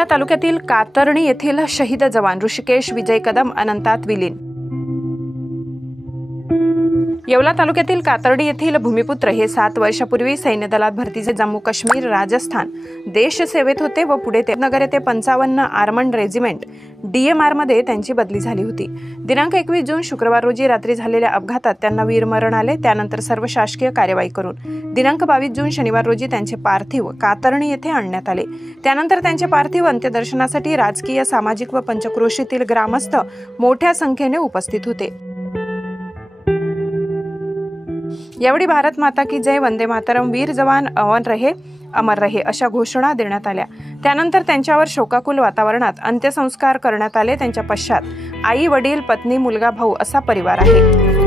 येवला तालुक्यातील कातरणी येथील शहीद जवान ऋषिकेश विजय कदम अनंतात विलीन। येवला तालुक्यातील कातरणी येथील भूमिपुत्र हे 7 वर्षापूर्वी सैन्य दलात भरती झाले। जम्मू काश्मीर, राजस्थान देश सेवेत होते व पुढे नगर येथे 55 आर्मड रेजिमेंट DMR मध्ये त्यांची बदली झाली होती। दिनांक 21 जून शुक्रवार रोजी रात्री झालेल्या अपघातात त्यांना वीरमरण आले। त्यानंतर सर्व शासकीय कार्यवाही करून दिनांक 22 जून शनिवार रोजी त्यांचे पार्थिव कातरणी येथे आणण्यात आले। त्यानंतर त्यांचे पार्थिव अंत्यदर्शनासाठी राजकीय, सामाजिक व पंचक्रोशीतील ग्रामस्थ मोठ्या संख्येने उपस्थित होते। यावेळी भारत माता की जय, वंदे मातरम, वीर जवान अमर रहे अशा घोषणा देण्यात आल्या। त्यानंतर त्यांच्यावर शोकाकुल वातावरणात अंत्यसंस्कार करण्यात आले। त्यांच्या पश्चात आई, वडील, पत्नी, मुलगा, भाऊ असा परिवार आहे।